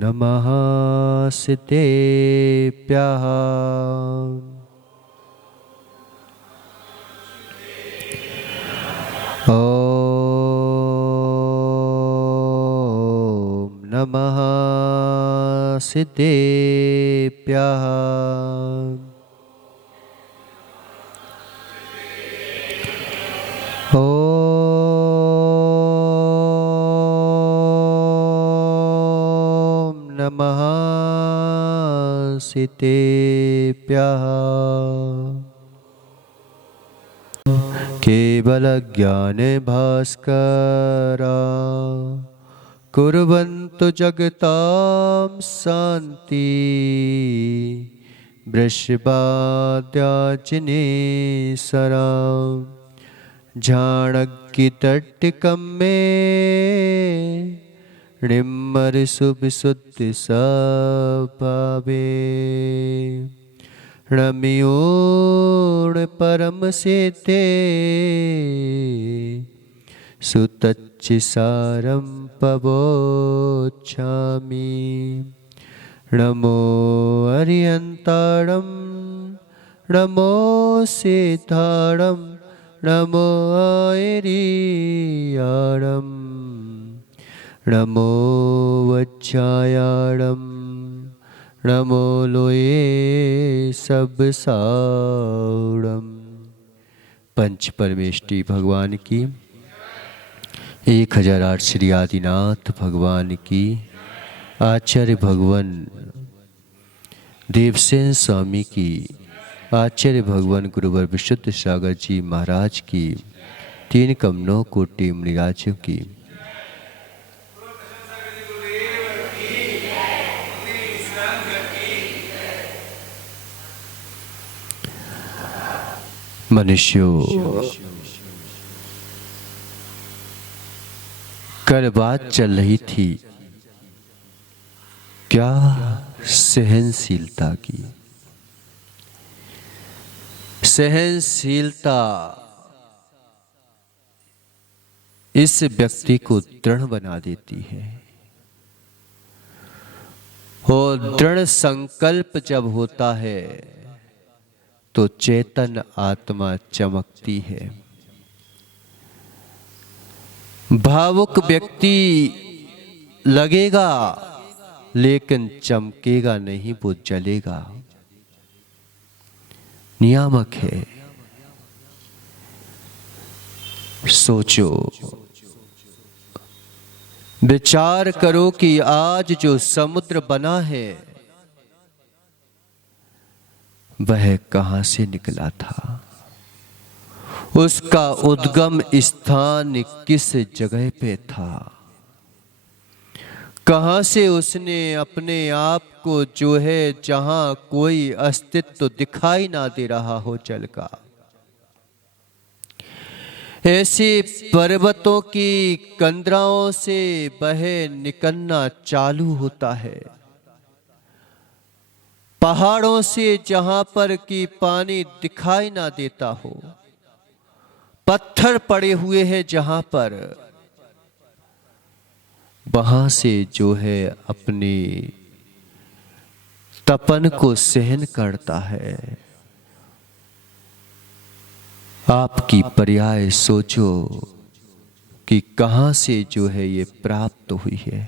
नमः सिद्धेभ्यः। ॐ नमः सिद्धेभ्यः। ॐ नमः सिद्धेभ्यः। केवलज्ञान भास्करा कुर्वन्तु जगतां शान्ति। वृषभाद्याजिनेसरां झाणग्गितट्टिकं मे णिम्मरिसुविशुद्धि स्वभावे। णमियोण परम सिद्धे सुतच्चिसारं पवोच्छामि। नमो अर्यन्ताणं नमो सिद्धाणं नमो ऐरियाणं नमो वज्रायाणं नमो लोये सबसावणम। पंच परमेष्टि भगवान की 1008 श्री आदिनाथ भगवान की, आचार्य भगवान देवसेन स्वामी की, आचार्य भगवान गुरुवर विशुद्ध सागर जी महाराज की, 3 कमलों कोटि मुनिराजों की। मनुष्यों, कल बात चल रही थी क्या सहनशीलता की। सहनशीलता इस व्यक्ति को दृढ़ बना देती है, और दृढ़ संकल्प जब होता है तो चेतन आत्मा चमकती है। भावुक व्यक्ति लगेगा लेकिन चमकेगा नहीं, वो जलेगा। नियामक है। सोचो, विचार करो कि आज जो समुद्र बना है वह कहां से निकला था, उसका उद्गम स्थान किस जगह पे था, कहां से उसने अपने आप को जो है जहां कोई अस्तित्व दिखाई ना दे रहा हो जल का, ऐसे पर्वतों की कंदराओं से बह निकलना चालू होता है। पहाड़ों से जहां पर कि पानी दिखाई ना देता हो, पत्थर पड़े हुए हैं जहां पर, वहां से जो है अपनी तपन को सहन करता है। आपकी पर्याय सोचो कि कहां से जो है ये प्राप्त हुई है।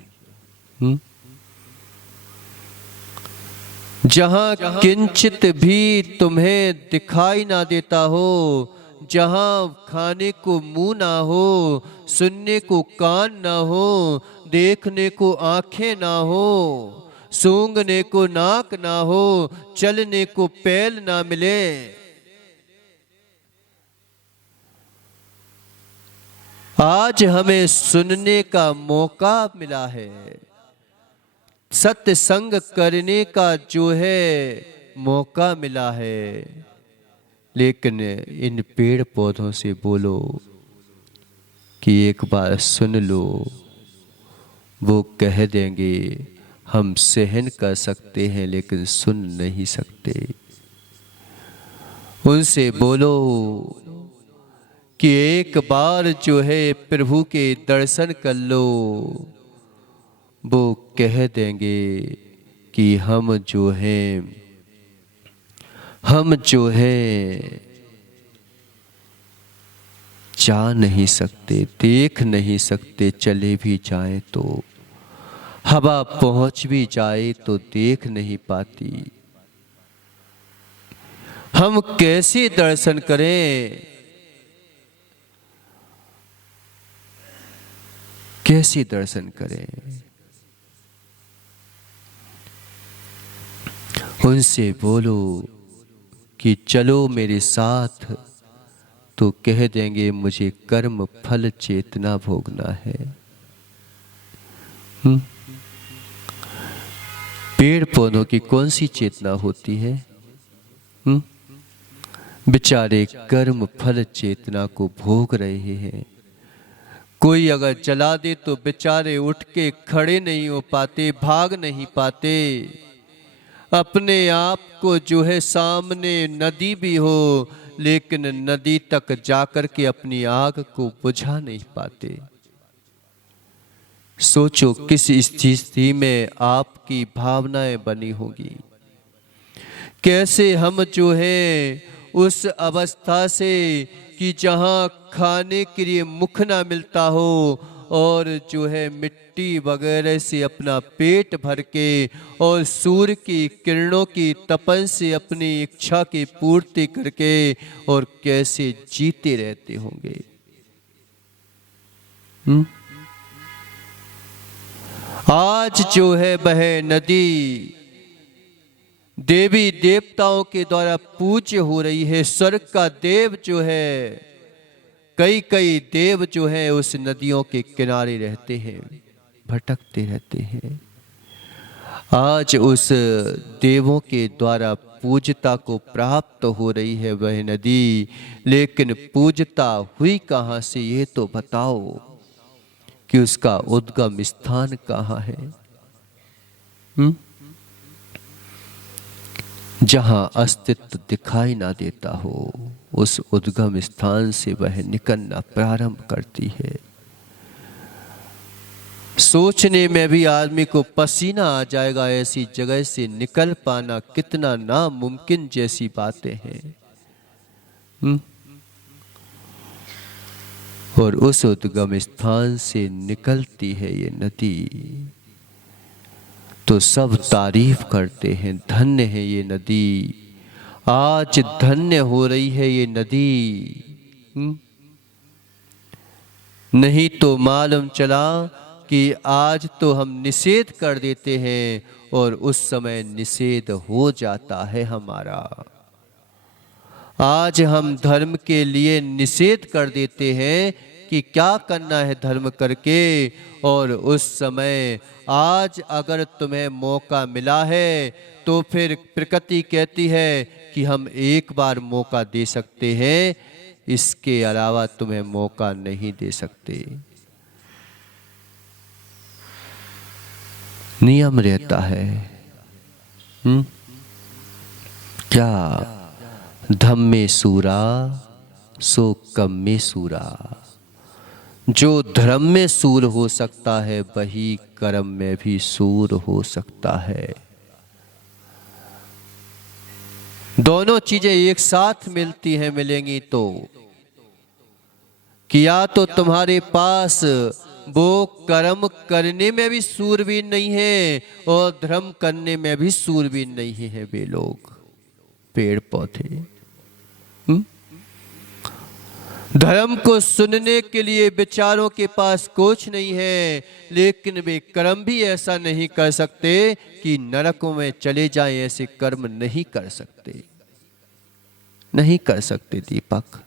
जहां किंचित भी तुम्हें दिखाई ना देता हो, जहां खाने को मुंह ना हो, सुनने को कान ना हो, देखने को आंखें ना हो, सूंघने को नाक ना हो, चलने को पैर ना मिले, आज हमें सुनने का मौका मिला है, सत्संग करने का जो है मौका मिला है। लेकिन इन पेड़ पौधों से बोलो कि एक बार सुन लो, वो कह देंगे हम सहन कर सकते हैं लेकिन सुन नहीं सकते। उनसे बोलो कि एक बार जो है प्रभु के दर्शन कर लो, वो कह देंगे कि हम जो हैं जा नहीं सकते, देख नहीं सकते, चले भी जाएं तो हवा पहुंच भी जाए तो देख नहीं पाती। हम कैसे दर्शन करें, कैसे दर्शन करें? उनसे बोलो कि चलो मेरे साथ, तो कह देंगे मुझे कर्म फल चेतना भोगना है। पेड़ पौधों की कौन सी चेतना होती है? बेचारे कर्म फल चेतना को भोग रहे हैं। कोई अगर जला दे तो बेचारे उठ के खड़े नहीं हो पाते, भाग नहीं पाते। अपने आप को जो है सामने नदी भी हो, लेकिन नदी तक जाकर के अपनी आग को बुझा नहीं पाते। सोचो किस स्थिति में आपकी भावनाएं बनी होगी। कैसे हम जो है उस अवस्था से कि जहां खाने के लिए मुख ना मिलता हो और जो है मिट्टी वगैरह से अपना पेट भर के और सूर्य की किरणों की तपन से अपनी इच्छा की पूर्ति करके और कैसे जीते रहते होंगे। आज जो है वह नदी देवी देवताओं के द्वारा पूज्य हो रही है। स्वर्ग का देव जो है, कई कई देव जो है उस नदियों के किनारे रहते हैं, भटकते रहते हैं। आज उस देवों के द्वारा पूजता को प्राप्त हो रही है वह नदी, लेकिन पूजता हुई कहाँ से ये तो बताओ कि उसका उद्गम स्थान कहाँ है? जहां अस्तित्व दिखाई ना देता हो, उस उद्गम स्थान से वह निकलना प्रारंभ करती है। सोचने में भी आदमी को पसीना आ जाएगा, ऐसी जगह से निकल पाना कितना नामुमकिन जैसी बातें हैं। और उस उद्गम स्थान से निकलती है ये नदी, तो सब तारीफ करते हैं, धन्य है ये नदी, आज धन्य हो रही है ये नदी। नहीं तो मालूम चला कि आज तो हम निषेध कर देते हैं और उस समय निषेध हो जाता है हमारा। आज हम धर्म के लिए निषेध कर देते हैं कि क्या करना है धर्म करके, और उस समय आज अगर तुम्हें मौका मिला है तो फिर प्रकृति कहती है कि हम एक बार मौका दे सकते हैं, इसके अलावा तुम्हें मौका नहीं दे सकते। नियम रहता है। क्या धम्मे सूरा सो कम में सूरा। जो धर्म में सूर हो सकता है वही कर्म में भी सूर हो सकता है। दोनों चीजें एक साथ मिलती हैं, मिलेंगी तो कि या तो तुम्हारे पास वो कर्म करने में भी सूरवीर नहीं है और धर्म करने में भी सूरवीर नहीं है वे लोग, पेड़ पौधे। धर्म को सुनने के लिए विचारों के पास कुछ नहीं है, लेकिन वे कर्म भी ऐसा नहीं कर सकते कि नरकों में चले जाएं। ऐसे कर्म नहीं कर सकते, नहीं कर सकते दीपक।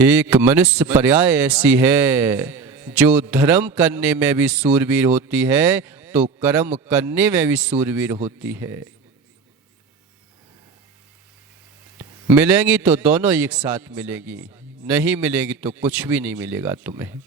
एक मनुष्य पर्याय ऐसी है जो धर्म करने में भी सूरवीर होती है तो कर्म करने में भी सूरवीर होती है। मिलेंगी तो दोनों एक साथ मिलेगी, नहीं मिलेगी तो कुछ भी नहीं मिलेगा तुम्हें।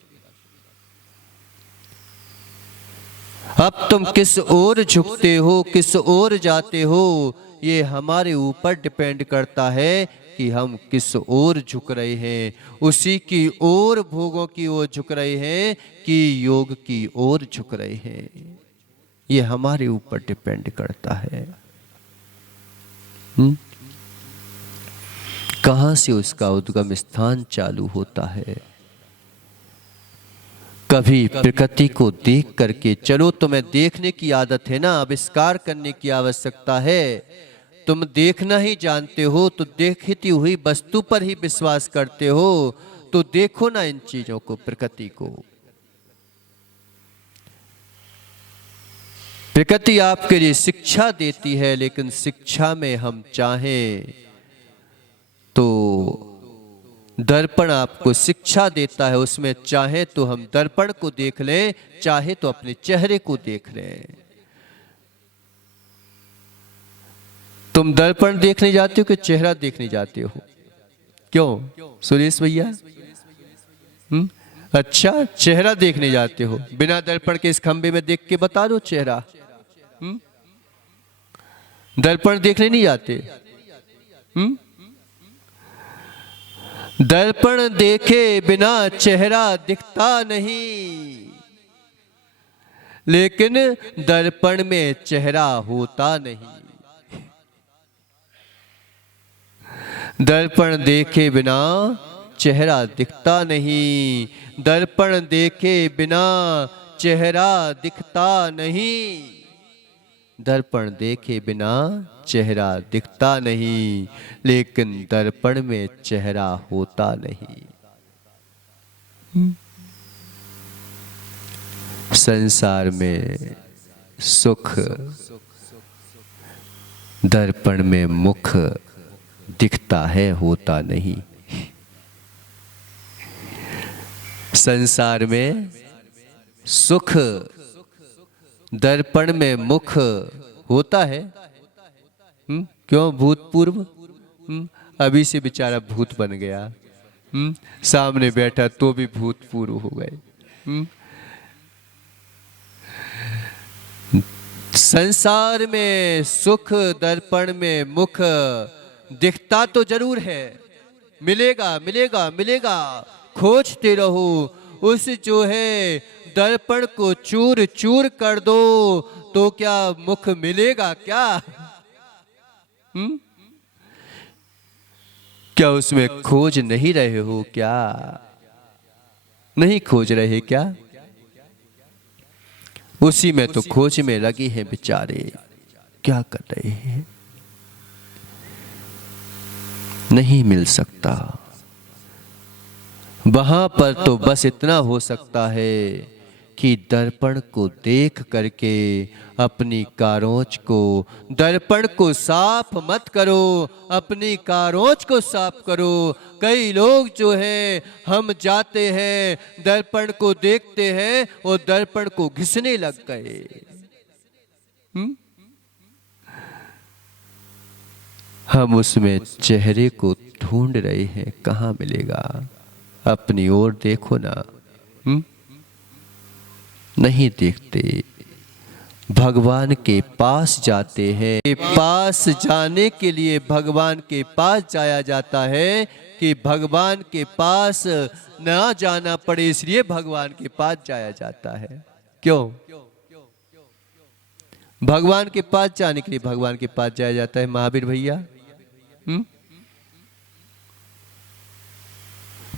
अब तुम किस ओर झुकते हो, किस ओर जाते हो, ये हमारे ऊपर डिपेंड करता है कि हम किस ओर झुक रहे हैं, उसी की ओर, भोगों की ओर झुक रहे हैं कि योग की ओर झुक रहे हैं। ये हमारे ऊपर डिपेंड करता है। कहां से उसका उद्गम स्थान चालू होता है। कभी प्रकृति को देख करके, चलो तुम्हें देखने की आदत है ना, आविष्कार करने की आवश्यकता है। तुम देखना ही जानते हो तो देखती हुई वस्तु पर ही विश्वास करते हो, तो देखो ना इन चीजों को, प्रकृति को। प्रकृति आपके लिए शिक्षा देती है, लेकिन शिक्षा में हम चाहें तो दर्पण आपको शिक्षा देता है, उसमें चाहे तो हम दर्पण को देख लें, चाहे तो अपने चेहरे को देख लें। तुम दर्पण देखने जाते हो कि चेहरा देखने जाते हो? क्यों सुरेश भैया? अच्छा, चेहरा देखने जाते हो। बिना दर्पण के इस खंबे में देख के बता दो चेहरा। दर्पण देखने नहीं जाते। दर्पण देखे बिना चेहरा दिखता नहीं, लेकिन दर्पण में चेहरा होता नहीं। दर्पण देखे बिना चेहरा दिखता नहीं, दर्पण देखे बिना चेहरा दिखता नहीं, दर्पण देखे बिना चेहरा दिखता नहीं, लेकिन दर्पण में चेहरा होता नहीं। संसार में सुख दर्पण में मुख दिखता है, होता नहीं। संसार में सुख दर्पण में मुख होता है। क्यों? भूतपूर्व। अभी से बेचारा भूत बन गया, सामने बैठा तो भी भूतपूर्व हो गए। संसार में सुख दर्पण में मुख दिखता तो जरूर है, मिलेगा मिलेगा मिलेगा, खोजते रहो। उस जो है दर्पण को चूर चूर कर दो तो क्या मुख मिलेगा क्या? क्या उसमें खोज नहीं रहे हो क्या? नहीं खोज रहे क्या? उसी में तो खोज में लगे हैं बेचारे, क्या कर रहे हैं? नहीं मिल सकता। वहां पर तो बस इतना हो सकता है कि दर्पण को देख करके अपनी कारोंच को, दर्पण को साफ मत करो, अपनी कारोंच को साफ करो। कई लोग जो है, हम जाते हैं दर्पण को देखते हैं और दर्पण को घिसने लग गए। हम उसमें चेहरे को ढूंढ रहे हैं, कहाँ मिलेगा? अपनी ओर देखो ना। नहीं देखते। भगवान के पास जाते हैं। पास जाने के लिए भगवान के पास जाया जाता है कि भगवान के पास ना जाना पड़े, इसलिए भगवान के पास जाया जाता है। क्यों? भगवान के पास जाने के लिए भगवान के पास जाया जाता है महावीर भैया।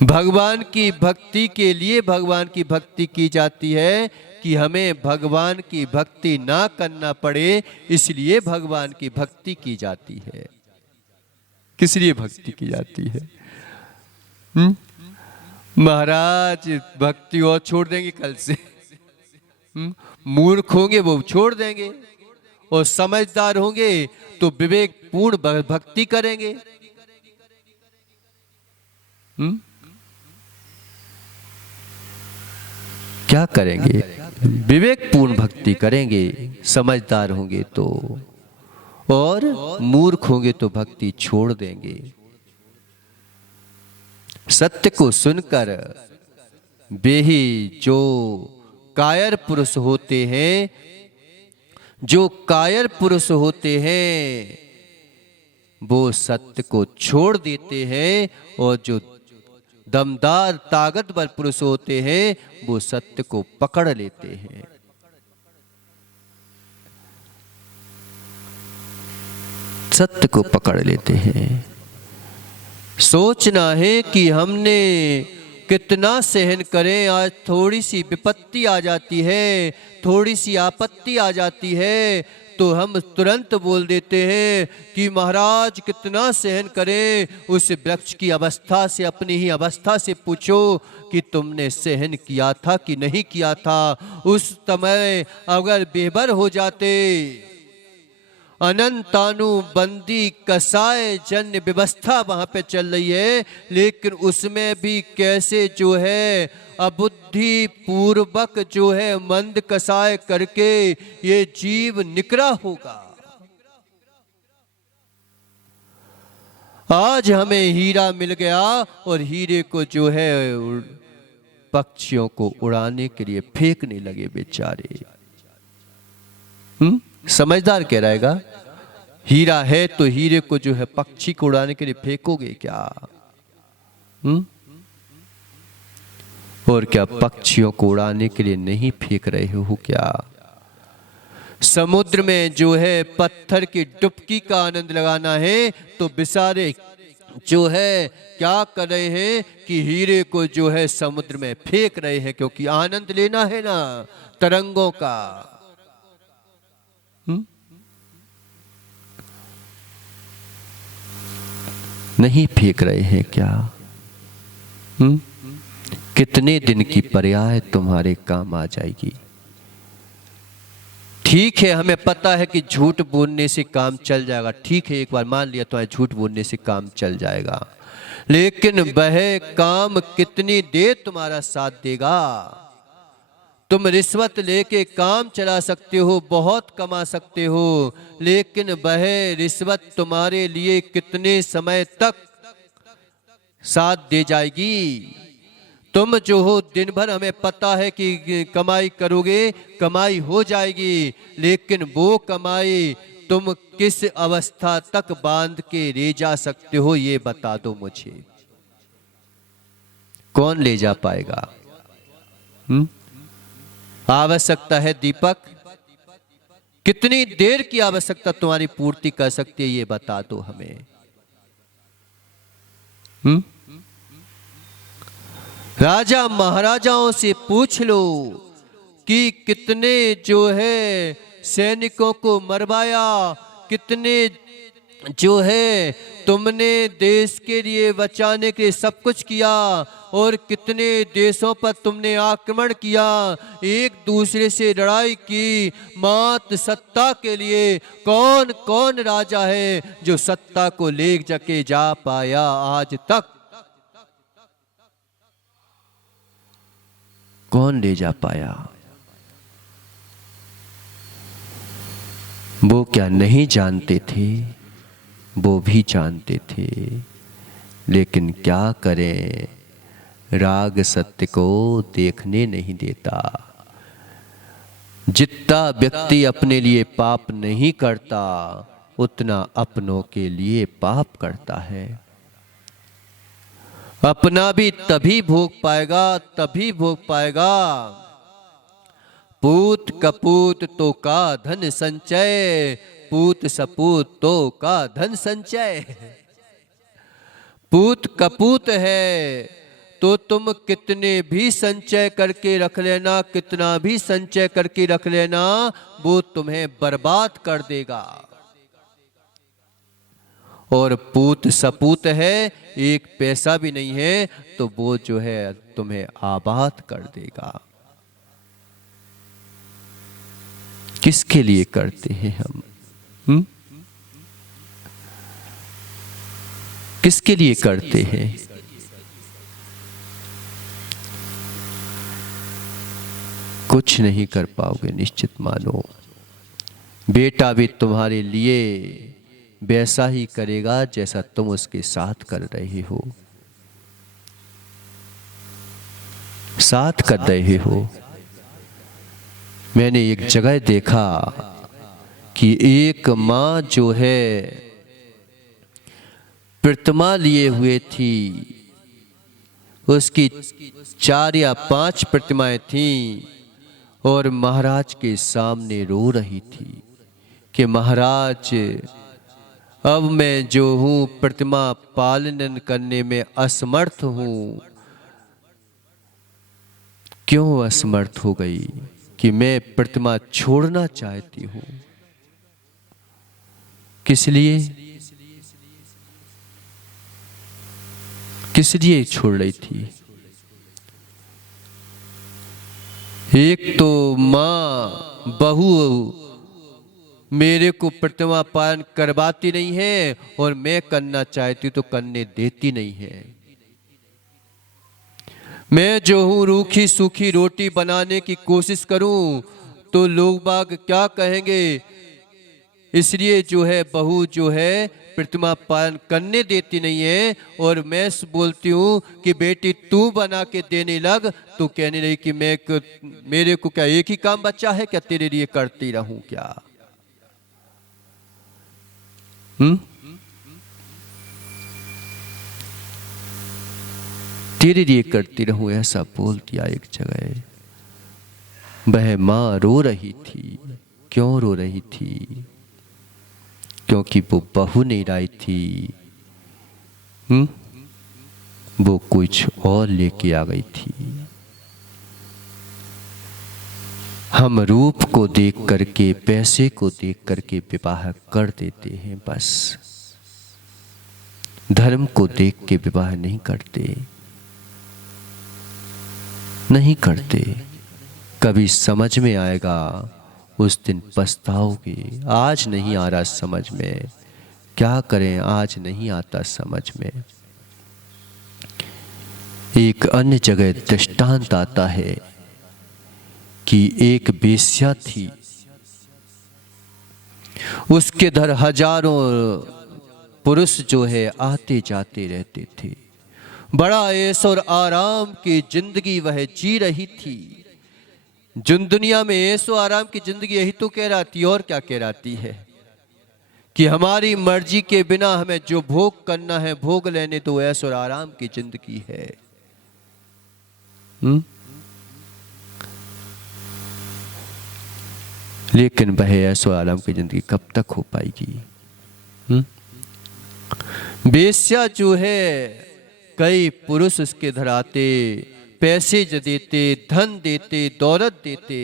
भगवान की भक्ति के लिए भगवान की भक्ति की जाती है कि हमें भगवान की भक्ति ना करना पड़े, इसलिए भगवान की भक्ति की जाती है। किस लिए भक्ति की जाती है? महाराज भक्ति और छोड़ देंगे कल से। मूर्ख होंगे वो छोड़ देंगे, और समझदार होंगे तो विवेकपूर्ण भक्ति करेंगे। क्या करेंगे? विवेकपूर्ण भक्ति करेंगे, समझदार होंगे तो, और मूर्ख होंगे तो भक्ति छोड़ देंगे। सत्य को सुनकर वे ही जो कायर पुरुष होते हैं, जो कायर पुरुष होते हैं, वो सत्य को छोड़ देते हैं, और जो दमदार ताकतवर पुरुष होते हैं वो सत्य को पकड़ लेते हैं। सत्य को पकड़ लेते हैं। सोचना है कि हमने कितना सहन करें, आज थोड़ी सी विपत्ति आ जाती है, थोड़ी सी आपत्ति आ जाती है तो हम तुरंत बोल देते हैं कि महाराज कितना सहन करें। उस वृक्ष की अवस्था से, अपनी ही अवस्था से पूछो कि तुमने सहन किया था कि नहीं किया था। उस समय अगर बेबर हो जाते, अनंतानुबंदी कसाय जन्य व्यवस्था वहां पे चल रही है, लेकिन उसमें भी कैसे जो है अबुद्धि पूर्वक जो है मंद कसाय करके ये जीव निकरा होगा। आज हमें हीरा मिल गया और हीरे को जो है पक्षियों को उड़ाने के लिए फेंकने लगे बेचारे। समझदार कह रहेगा, हीरा है तो हीरे को जो है पक्षी को उड़ाने के लिए फेंकोगे क्या? और क्या पक्षियों को उड़ाने के लिए नहीं फेंक रहे हो क्या? समुद्र में जो है पत्थर की डुबकी का आनंद लगाना है तो बेचारे जो है क्या कर रहे हैं कि हीरे को जो है समुद्र में फेंक रहे हैं, क्योंकि आनंद लेना है ना तरंगों का। नहीं फेंक रहे हैं क्या? कितने दिन की पर्याय तुम्हारे काम आ जाएगी। ठीक है, हमें पता है कि झूठ बोलने से काम चल जाएगा, ठीक है, एक बार मान लिया तो झूठ बोलने से काम चल जाएगा, लेकिन वह काम कितनी देर तुम्हारा साथ देगा? तुम रिश्वत लेके काम चला सकते हो, बहुत कमा सकते हो, लेकिन वह रिश्वत तुम्हारे लिए कितने समय तक साथ दे जाएगी? तुम जो हो दिन भर हमें पता है कि कमाई करोगे, कमाई हो जाएगी, लेकिन वो कमाई तुम किस अवस्था तक बांध के ले जा सकते हो ये बता दो मुझे। कौन ले जा पाएगा? आवश्यकता है दीपक, कितनी देर की आवश्यकता तुम्हारी पूर्ति कर सकती है ये बता दो हमें। राजा महाराजाओं से पूछ लो कि कितने जो है सैनिकों को मरवाया, कितने जो है तुमने देश के लिए बचाने के लिए सब कुछ किया, और कितने देशों पर तुमने आक्रमण किया, एक दूसरे से लड़ाई की मात्र सत्ता के लिए। कौन कौन राजा है जो सत्ता को ले जाके जा पाया आज तक? कौन ले जा पाया? वो क्या नहीं जानते थे? वो भी जानते थे, लेकिन क्या करें, राग सत्य को देखने नहीं देता। जितना व्यक्ति अपने लिए पाप नहीं करता उतना अपनों के लिए पाप करता है। अपना भी तभी भोग पाएगा, तभी भोग पाएगा। पूत कपूत तो का धन संचय, पूत सपूत तो का धन संचय। पूत कपूत है तो तुम कितने भी संचय करके रख लेना, कितना भी संचय करके रख लेना, वो तुम्हें बर्बाद कर देगा। और पूत सपूत है, एक पैसा भी नहीं है तो वो जो है तुम्हें आबाद कर देगा। किसके लिए करते हैं हम? किसके लिए करते हैं? कुछ नहीं कर पाओगे निश्चित मानो। बेटा भी तुम्हारे लिए वैसा ही करेगा जैसा तुम उसके साथ कर रहे हो, साथ कर रहे हो। मैंने एक जगह देखा कि एक माँ जो है प्रतिमा लिए हुए थी, उसकी 4 या 5 प्रतिमाएं थीं और महाराज के सामने रो रही थी कि महाराज, अब मैं जो हूँ प्रतिमा पालन करने में असमर्थ हूँ। क्यों असमर्थ हो गई? कि मैं प्रतिमा छोड़ना चाहती हूँ। किस लिए? किस लिए छोड़ रही थी? एक तो माँ बहू मेरे को प्रतिमा पालन करवाती नहीं है और मैं करना चाहती हूँ तो करने देती नहीं है। मैं जो हूँ रूखी सूखी रोटी बनाने की कोशिश करूं तो लोग बाग क्या कहेंगे, इसलिए जो है बहू जो है प्रतिमा पालन करने देती नहीं है। और मैं बोलती हूँ कि बेटी तू बना के देने लग, तो कहने लगी कि मेरे को क्या एक ही काम बचा है क्या, तेरे लिए करती रहूं क्या? तेरे लिए करती रहूं, ऐसा बोल दिया एक जगह। वह मां रो रही थी। क्यों रो रही थी? क्योंकि वो बहू नहीं लाई थी, वो कुछ और लेके आ गई थी। हम रूप को देख करके, पैसे को देख करके विवाह कर देते हैं, बस धर्म को देख के विवाह नहीं करते, नहीं करते। कभी समझ में आएगा उस दिन पछताओगे। आज नहीं आ रहा समझ में, क्या करें, आज नहीं आता समझ में। एक अन्य जगह दृष्टांत आता है कि एक वेश्या थी, उसके घर हजारों पुरुष जो है आते जाते रहते थे। बड़ा ऐश और आराम की जिंदगी वह जी रही थी। जिन दुनिया में ऐश और आराम की जिंदगी यही तो कहलाती, और क्या कहलाती है कि हमारी मर्जी के बिना हमें जो भोग करना है भोग लेने, तो ऐश और आराम की जिंदगी है। लेकिन वह ऐश और आराम की जिंदगी कब तक हो पाएगी? वेश्या जो है, कई पुरुष उसके घर आते, पैसे देते, धन देते, दौलत देते।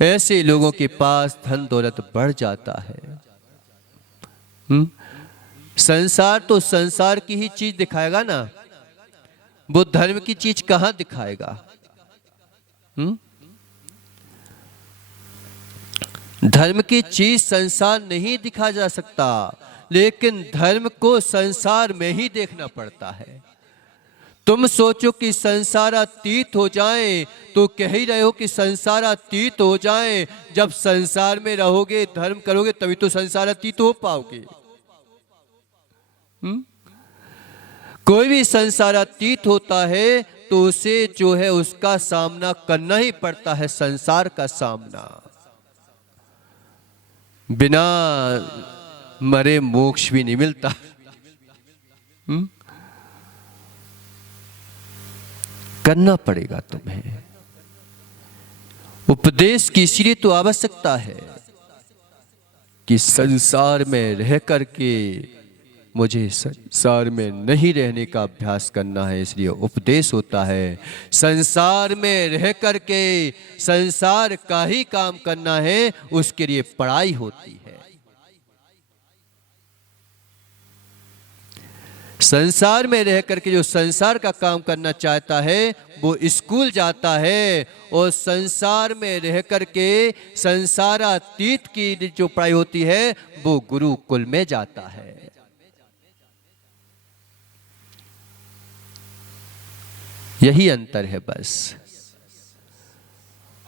ऐसे लोगों के पास धन दौलत बढ़ जाता है। संसार तो संसार की ही चीज दिखाएगा ना, वो धर्म की चीज कहां दिखाएगा? धर्म की चीज संसार नहीं दिखा जा सकता, लेकिन धर्म को संसार में ही देखना पड़ता है। तुम सोचो कि संसारातीत हो जाए, तो कह ही रहे हो कि संसारातीत हो जाए। जब संसार में रहोगे, धर्म करोगे, तभी तो संसारातीत हो पाओगे। कोई भी संसारातीत होता है तो उसे जो है उसका सामना करना ही पड़ता है, संसार का सामना। बिना मरे मोक्ष भी नहीं मिलता। करना पड़ेगा तुम्हें। उपदेश की इसलिए तो आवश्यकता है कि संसार में रह करके मुझे संसार में नहीं रहने का अभ्यास करना है, इसलिए उपदेश होता है। संसार में रह करके संसार का ही काम करना है, उसके लिए पढ़ाई होती है। संसार में रह करके जो संसार का काम करना चाहता है वो स्कूल जाता है, और संसार में रह करके संसारातीत की जो पढ़ाई होती है वो गुरुकुल में जाता है। यही अंतर है बस।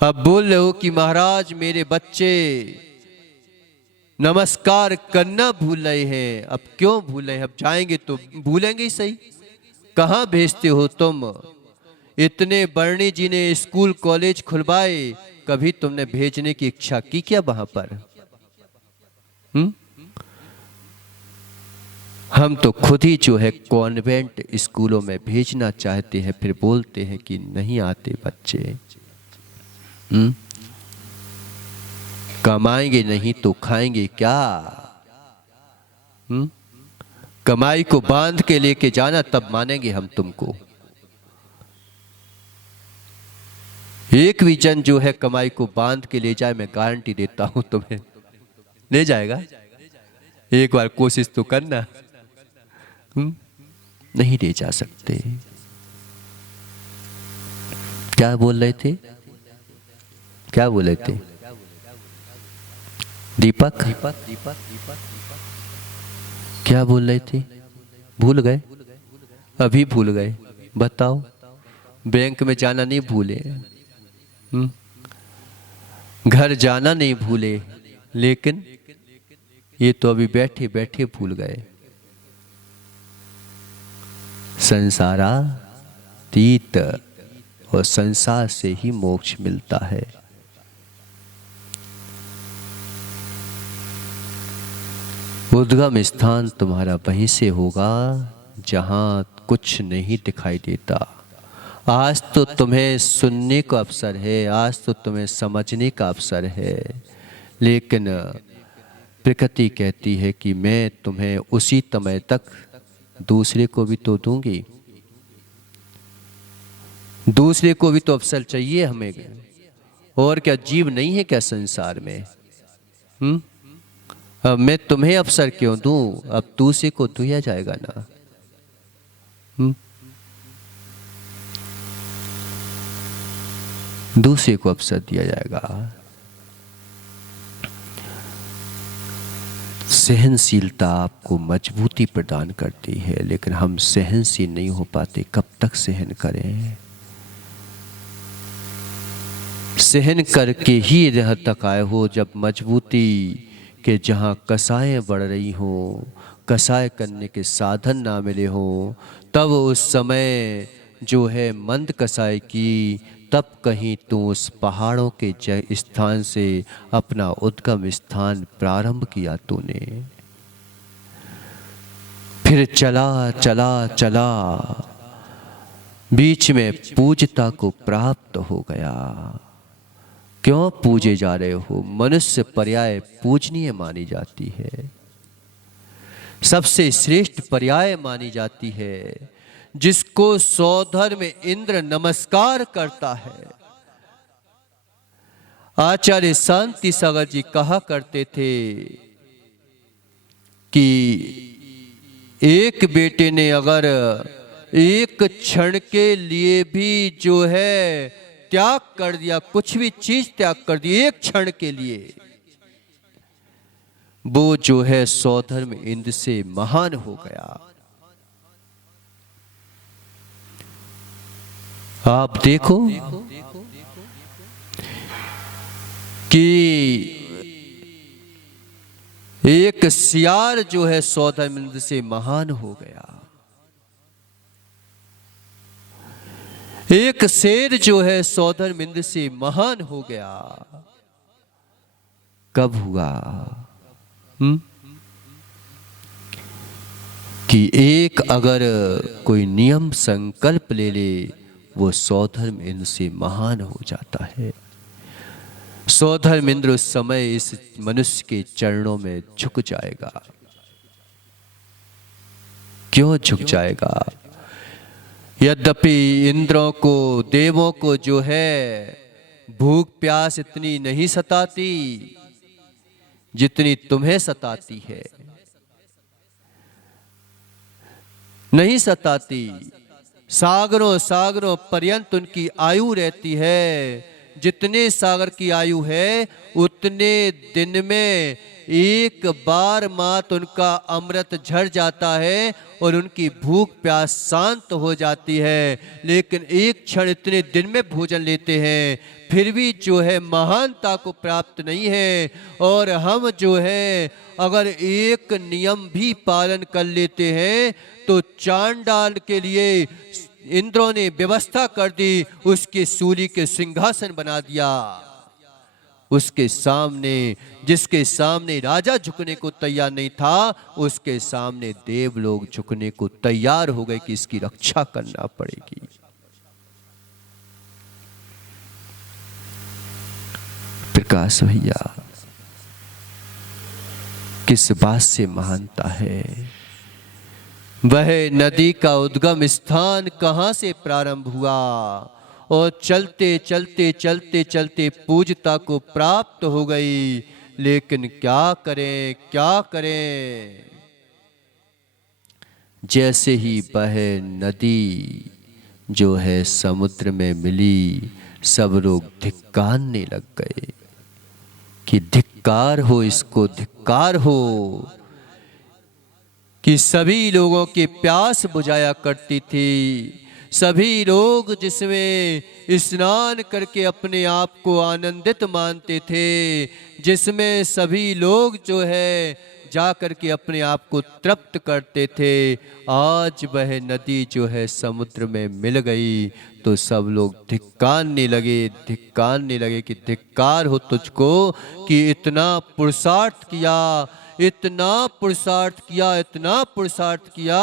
अब बोल रहे हो कि महाराज मेरे बच्चे नमस्कार करना भूल रहे हैं। अब क्यों भूल रहे हैं? अब जाएंगे तो भूलेंगे ही सही। कहाँ भेजते हो तुम? इतने बर्णी जी ने स्कूल कॉलेज खुलवाए, कभी तुमने भेजने की इच्छा की क्या वहां पर? हम तो खुद ही जो है कॉन्वेंट स्कूलों में भेजना चाहते हैं, फिर बोलते हैं कि नहीं आते बच्चे। कमाएंगे नहीं तो खाएंगे क्या? कमाई को बांध के लेके जाना, तब मानेंगे हम तुमको। एक भी जन जो है कमाई को बांध के ले जाए, मैं गारंटी देता हूं तुम्हें ले जाएगा। एक बार कोशिश तो करना। नहीं ले जा सकते। क्या बोल रहे थे? क्या बोल रहे थे? दीपक क्या बोल रहे थे? भूल गए? अभी भूल गए? बताओ। बैंक में जाना नहीं भूले, घर जाना नहीं भूले, लेकिन ये तो अभी बैठे बैठे भूल गए। संसारातीत, और संसार से ही मोक्ष मिलता है। उद्गम स्थान तुम्हारा वहीं से होगा जहां कुछ नहीं दिखाई देता। आज तो तुम्हें सुनने का अवसर है, आज तो तुम्हें समझने का अवसर है, लेकिन प्रकृति कहती है कि मैं तुम्हें उसी समय तक दूसरे को भी तो दूंगी। दूसरे को भी तो अवसर चाहिए हमें, और क्या जीव नहीं है क्या संसार में? अब मैं तुम्हें अवसर क्यों दूं? अब दूसरे को दिया जाएगा ना। दूसरे को अवसर दिया जाएगा। सहनशीलता आपको मजबूती प्रदान करती है, लेकिन हम सहनशील नहीं हो पाते। कब तक सहन करें? सहन करके ही रह तक आए हो जब मजबूती के जहाँ कसाएं बढ़ रही हो, कसाय करने के साधन ना मिले हो, तब उस समय जो है मंद कसाय की, तब कहीं तू उस पहाड़ों के स्थान से अपना उद्गम स्थान प्रारंभ किया तूने। फिर चला चला चला, बीच में पूज्यता को प्राप्त हो गया। क्यों पूजे जा रहे हो? मनुष्य पर्याय पूजनीय मानी जाती है, सबसे श्रेष्ठ पर्याय मानी जाती है, जिसको सौधर्म इंद्र नमस्कार करता है। आचार्य शांति सागर जी कहा करते थे कि एक बेटे ने अगर एक क्षण के लिए भी जो है त्याग कर दिया, कुछ भी चीज त्याग कर दी एक क्षण के लिए, वो जो है सौधर्म इंद्र से महान हो गया। आप देखो कि एक सियार जो है सौधर्म इंद्र से महान हो गया, एक शेर जो है सौधर्म इंद्र से महान हो गया। कब हुआ? कि एक अगर कोई नियम संकल्प ले ले, वो सौधर्म इंद्र से महान हो जाता है। सौधर्म इंद्र उस समय इस मनुष्य के चरणों में झुक जाएगा। क्यों झुक जाएगा? यद्यपि इंद्रों को, देवों को जो है भूख प्यास इतनी नहीं सताती जितनी तुम्हें सताती है, नहीं सताती। सागरों सागरों पर्यंत उनकी आयु रहती है। जितने सागर की आयु है उतने दिन में एक बार मात्र उनका अमृत झड़ जाता है और उनकी भूख प्यास शांत हो जाती है। लेकिन एक क्षण इतने दिन में भोजन लेते हैं, फिर भी जो है महानता को प्राप्त नहीं है। और हम जो है अगर एक नियम भी पालन कर लेते हैं तो चांडाल के लिए इंद्रों ने व्यवस्था कर दी, उसके सूली के सिंहासन बना दिया। उसके सामने, जिसके सामने राजा झुकने को तैयार नहीं था, उसके सामने देव लोग झुकने को तैयार हो गए कि इसकी रक्षा करना पड़ेगी। प्रकाश भैया किस बात से महानता है? वह नदी का उद्गम स्थान कहां से प्रारंभ हुआ और चलते चलते चलते चलते पूज्यता को प्राप्त हो गई। लेकिन क्या करें, क्या करें? जैसे ही वह नदी जो है समुद्र में मिली, सब लोग धिक्कारने लग गए कि धिक्कार हो, इसको धिक्कार हो, कि सभी लोगों की प्यास बुझाया करती थी। सभी लोग जिसमें स्नान करके अपने आप को आनंदित मानते थे, जिसमें सभी लोग जो है जा करके अपने आप को तृप्त करते थे, आज वह नदी जो है समुद्र में मिल गई तो सब लोग धिक्कारने लगे कि धिक्कार हो तुझको कि इतना पुरुषार्थ किया, इतना पुरुषार्थ किया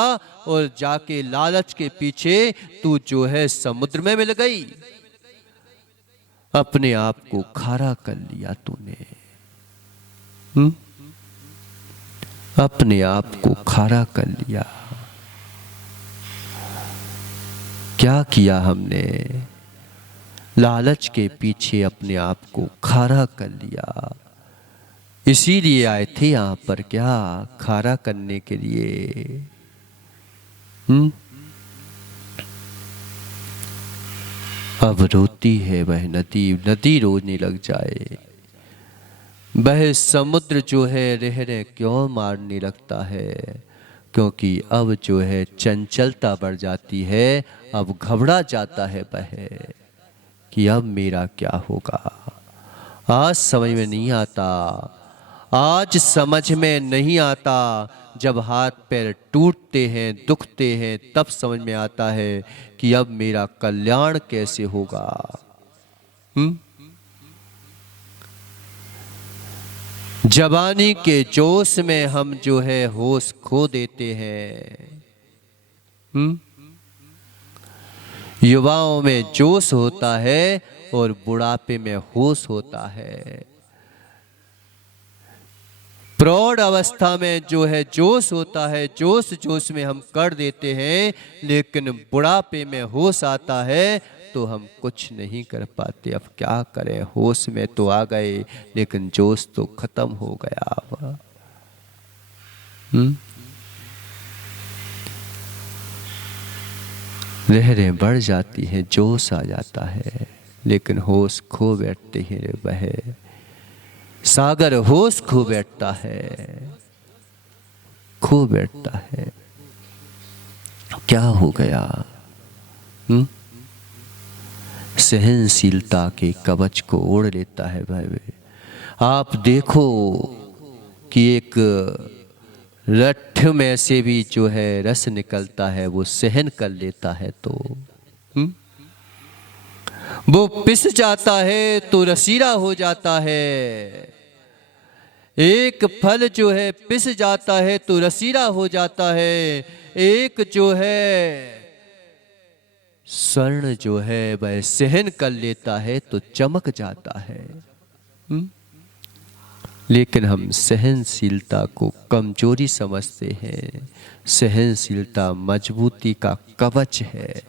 और जाके लालच के पीछे तू जो है समुद्र में मिल गई। अपने आप को खारा कर लिया तूने। अपने आप को खारा कर लिया। क्या किया हमने? लालच के पीछे अपने आप को खारा कर लिया। इसीलिए आए थे यहां पर, क्या खारा करने के लिए? अब रोती है वह नदी रोने लग जाए। वह समुद्र जो है रहने क्यों मारने लगता है? क्योंकि अब जो है चंचलता बढ़ जाती है, अब घबरा जाता है वह कि अब मेरा क्या होगा। आज समझ में नहीं आता, आज समझ में नहीं आता। जब हाथ पैर टूटते हैं, दुखते हैं, तब समझ में आता है कि अब मेरा कल्याण कैसे होगा। जवानी के जोश में हम जो है होश खो देते हैं। युवाओं में जोश होता है और बुढ़ापे में होश होता है। प्रौढ़ अवस्था में जो है जोश होता है, जोश में हम कर देते हैं, लेकिन बुढ़ापे में होश आता है तो हम कुछ नहीं कर पाते। अब क्या करें, होश में तो आ गए लेकिन जोश तो खत्म हो गया। लहरें बढ़ जाती हैं, जोश आ जाता है, लेकिन होश खो बैठते हैं। वह सागर होश खो बैठता है। क्या हो गया? सहनशीलता के कवच को ओढ़ लेता है भाई। आप देखो कि एक रठ में से भी जो है रस निकलता है, वो सहन कर लेता है तो वो पिस जाता है तो रसीला हो जाता है। एक फल जो है पिस जाता है तो रसीला हो जाता है। एक जो है स्वर्ण जो है वह सहन कर लेता है तो चमक जाता है। लेकिन हम सहनशीलता को कमजोरी समझते हैं। सहनशीलता मजबूती का कवच है।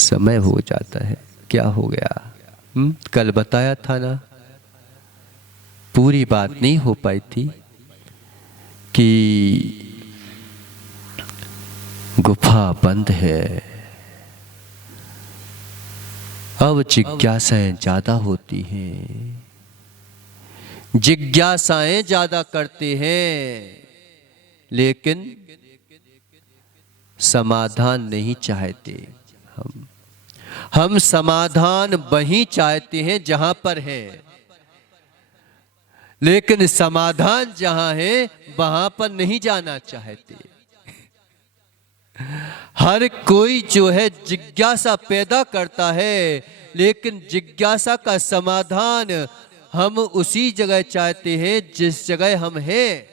समय हो जाता है। क्या हो गया? कल बताया था ना, पूरी बात नहीं हो पाई थी कि गुफा बंद है। अब जिज्ञासाएं ज्यादा होती हैं, जिज्ञासाएं ज्यादा करते हैं, लेकिन समाधान नहीं चाहते। हम समाधान वहीं चाहते हैं जहां पर है, लेकिन समाधान जहां है वहां पर नहीं जाना चाहते। हर कोई जो है जिज्ञासा पैदा करता है, लेकिन जिज्ञासा का समाधान हम उसी जगह चाहते हैं जिस जगह हम हैं।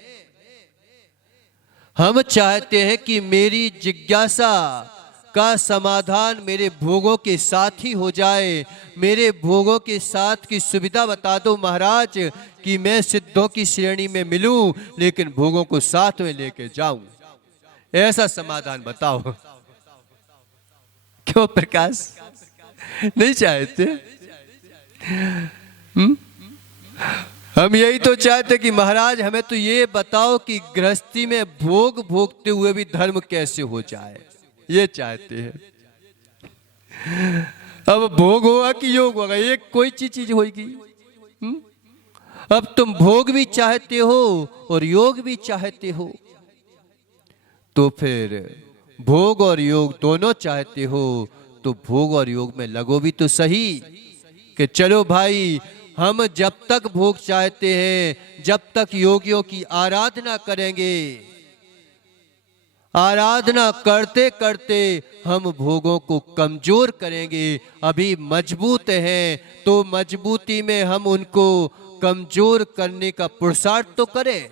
हम चाहते हैं कि मेरी जिज्ञासा का समाधान मेरे भोगों के साथ ही हो जाए। मेरे भोगों के साथ की सुविधा बता दो महाराज कि मैं सिद्धों की श्रेणी में मिलूं, लेकिन भोगों को साथ में लेके जाऊं। ऐसा समाधान बताओ। क्यों प्रकाश नहीं चाहते? हम यही तो चाहते कि महाराज हमें तो ये बताओ कि गृहस्थी में भोग भोगते हुए भी धर्म कैसे हो जाए, ये चाहते हैं। अब भोग होगा कि योग होगा, एक कोई चीज होगी। अब तुम भोग भी चाहते हो और योग भी चाहते हो, तो फिर भोग और योग दोनों चाहते हो तो भोग और योग में लगो भी तो सही। कि चलो भाई, हम जब तक भोग चाहते हैं, जब तक योगियों की आराधना करेंगे, आराधना करते करते हम भोगों को कमजोर करेंगे। अभी मजबूत हैं तो मजबूती में हम उनको कमजोर करने का पुरुषार्थ तो करें,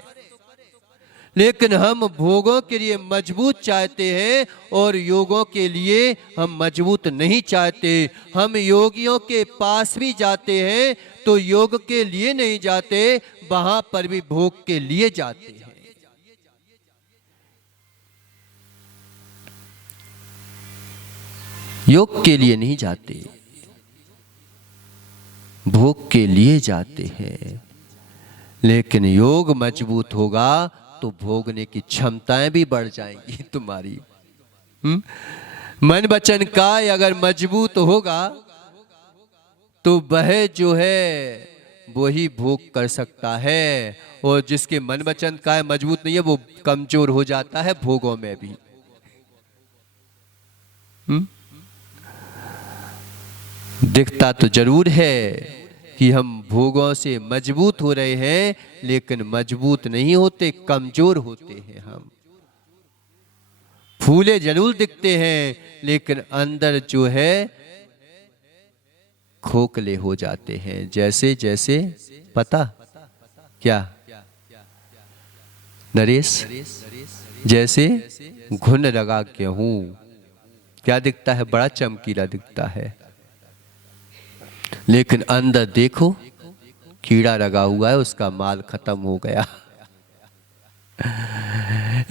लेकिन हम भोगों के लिए मजबूत चाहते हैं और योगों के लिए हम मजबूत नहीं चाहते। हम योगियों के पास भी जाते हैं तो योग के लिए नहीं जाते, वहां पर भी भोग के लिए जाते हैं। योग के लिए नहीं जाते, भोग के लिए जाते हैं। लेकिन योग मजबूत होगा तो भोगने की क्षमताएं भी बढ़ जाएंगी तुम्हारी। मन वचन काय अगर मजबूत होगा तो वह जो है वही भोग कर सकता है, और जिसके मन वचन काय मजबूत नहीं है वो कमजोर हो जाता है भोगों में भी। दिखता तो जरूर है कि हम भोगों से मजबूत हो रहे हैं, लेकिन मजबूत नहीं होते, कमजोर होते हैं। हम फूले जरूर दिखते हैं, लेकिन अंदर जो है खोखले हो जाते हैं। जैसे जैसे पता क्या नरेश, जैसे घुन लगा गेहूं क्या दिखता है, बड़ा चमकीला दिखता है, लेकिन अंदर देखो कीड़ा लगा हुआ है, उसका माल खत्म हो गया।